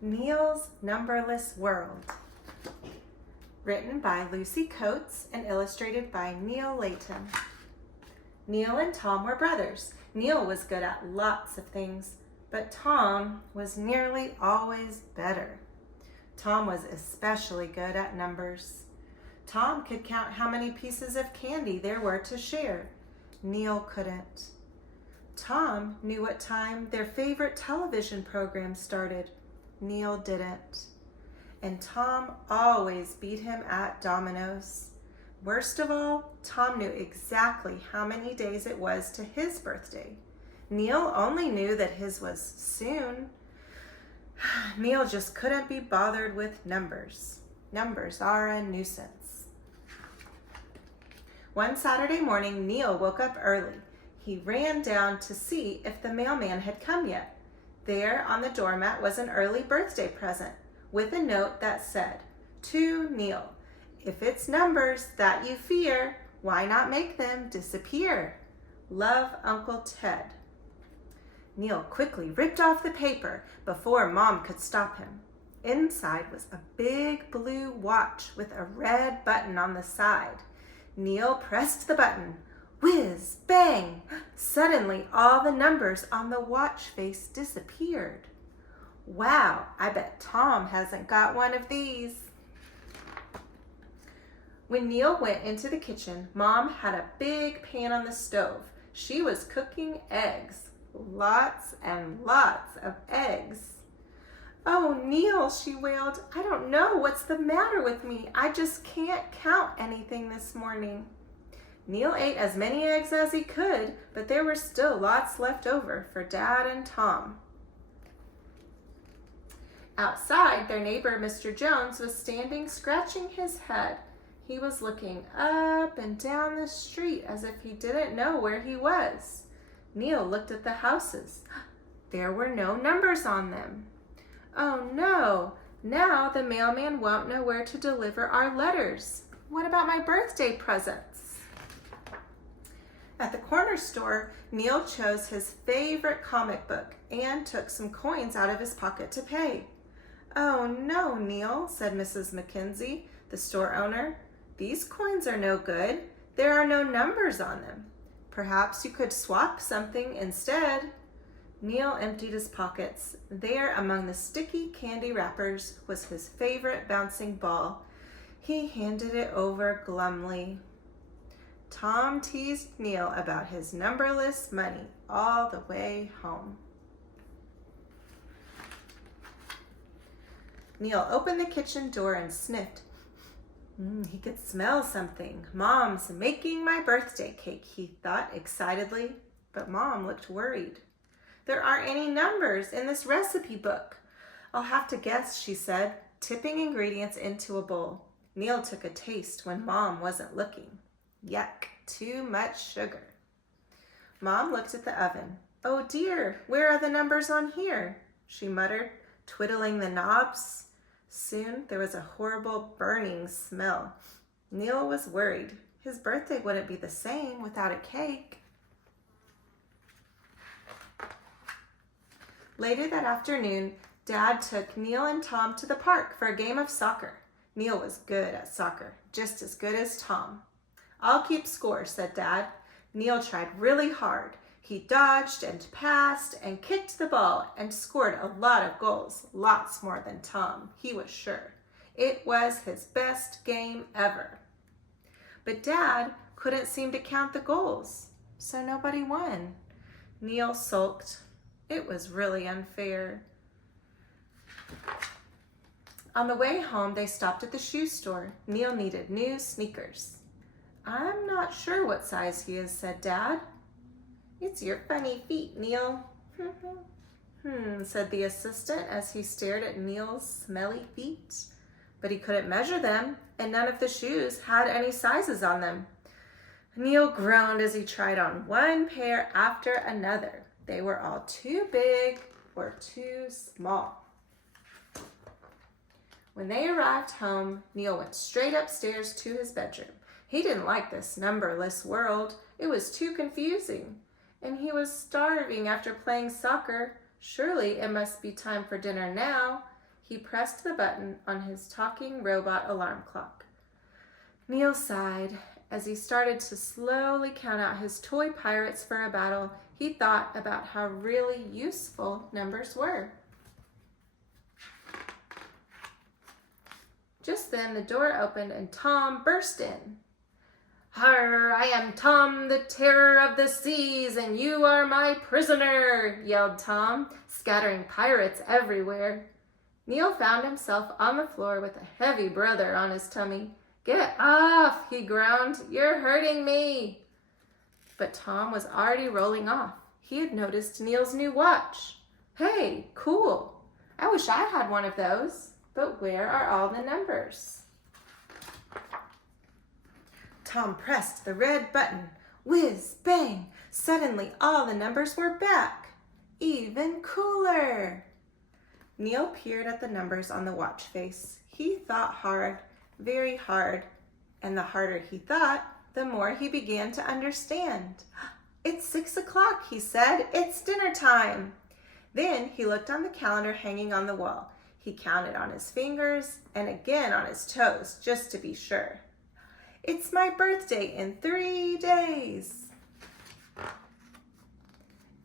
Neil's Numberless World. Written by Lucy Coates and illustrated by Neil Layton. Neil and Tom were brothers. Neil was good at lots of things, but Tom was nearly always better. Tom was especially good at numbers. Tom could count how many pieces of candy there were to share. Neil couldn't. Tom knew what time their favorite television program started. Neil didn't. And Tom always beat him at dominoes. Worst of all, Tom knew exactly how many days it was to his birthday. Neil only knew that his was soon. Neil just couldn't be bothered with numbers. Numbers are a nuisance. One Saturday morning, Neil woke up early. He ran down to see if the mailman had come yet. There on the doormat was an early birthday present with a note that said, "To Neil, if it's numbers that you fear, why not make them disappear? Love, Uncle Ted." Neil quickly ripped off the paper before Mom could stop him. Inside was a big blue watch with a red button on the side. Neil pressed the button. Whiz, bang! Suddenly, all the numbers on the watch face disappeared. Wow, I bet Tom hasn't got one of these. When Neil went into the kitchen, Mom had a big pan on the stove. She was cooking eggs. Lots and lots of eggs. "Oh, Neil," she wailed, "I don't know what's the matter with me. I just can't count anything this morning." Neil ate as many eggs as he could, but there were still lots left over for Dad and Tom. Outside, their neighbor, Mr. Jones, was standing scratching his head. He was looking up and down the street as if he didn't know where he was. Neil looked at the houses. There were no numbers on them. "Oh no, now the mailman won't know where to deliver our letters. What about my birthday presents?" At the corner store, Neil chose his favorite comic book and took some coins out of his pocket to pay. "Oh no, Neil," said Mrs. Mackenzie, the store owner. "These coins are no good. There are no numbers on them. Perhaps you could swap something instead." Neil emptied his pockets. There, among the sticky candy wrappers, was his favorite bouncing ball. He handed it over glumly. Tom teased Neil about his numberless money all the way home. Neil opened the kitchen door and sniffed. He could smell something. "Mom's making my birthday cake," he thought excitedly, but Mom looked worried. "There aren't any numbers in this recipe book." "I'll have to guess," she said, tipping ingredients into a bowl. Neil took a taste when Mom wasn't looking. Yuck, too much sugar. Mom looked at the oven. "Oh dear, where are the numbers on here?" she muttered, twiddling the knobs. Soon there was a horrible burning smell. Neil was worried. His birthday wouldn't be the same without a cake. Later that afternoon, Dad took Neil and Tom to the park for a game of soccer. Neil was good at soccer, just as good as Tom. "I'll keep score," said Dad. Neil tried really hard. He dodged and passed and kicked the ball and scored a lot of goals, lots more than Tom, he was sure. It was his best game ever. But Dad couldn't seem to count the goals, so nobody won. Neil sulked. It was really unfair. On the way home, they stopped at the shoe store. Neil needed new sneakers. "I'm not sure what size he is," said Dad. "It's your funny feet, Neil." Said the assistant as he stared at Neil's smelly feet. But he couldn't measure them, and none of the shoes had any sizes on them. Neil groaned as he tried on one pair after another. They were all too big or too small. When they arrived home, Neil went straight upstairs to his bedroom. He didn't like this numberless world. It was too confusing. And he was starving after playing soccer. Surely it must be time for dinner now. He pressed the button on his talking robot alarm clock. Neil sighed. As he started to slowly count out his toy pirates for a battle, he thought about how really useful numbers were. Just then, the door opened and Tom burst in. "Arr, I am Tom, the terror of the seas, and you are my prisoner," yelled Tom, scattering pirates everywhere. Neil found himself on the floor with a heavy brother on his tummy. "Get off," he groaned. "You're hurting me." But Tom was already rolling off. He had noticed Neil's new watch. "Hey, cool. I wish I had one of those. But where are all the numbers?" Tom pressed the red button. Whiz, bang! Suddenly all the numbers were back. Even cooler! Neil peered at the numbers on the watch face. He thought hard, very hard. And the harder he thought, the more he began to understand. "It's 6 o'clock," he said. "It's dinner time." Then he looked on the calendar hanging on the wall. He counted on his fingers and again on his toes, just to be sure. "It's my birthday in 3 days."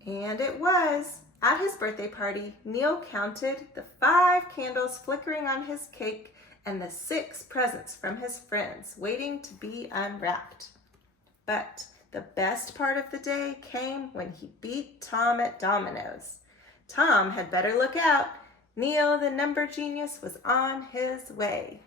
And it was. At his birthday party, Neil counted the 5 candles flickering on his cake and the 6 presents from his friends waiting to be unwrapped. But the best part of the day came when he beat Tom at dominoes. Tom had better look out. Neil, the number genius, was on his way.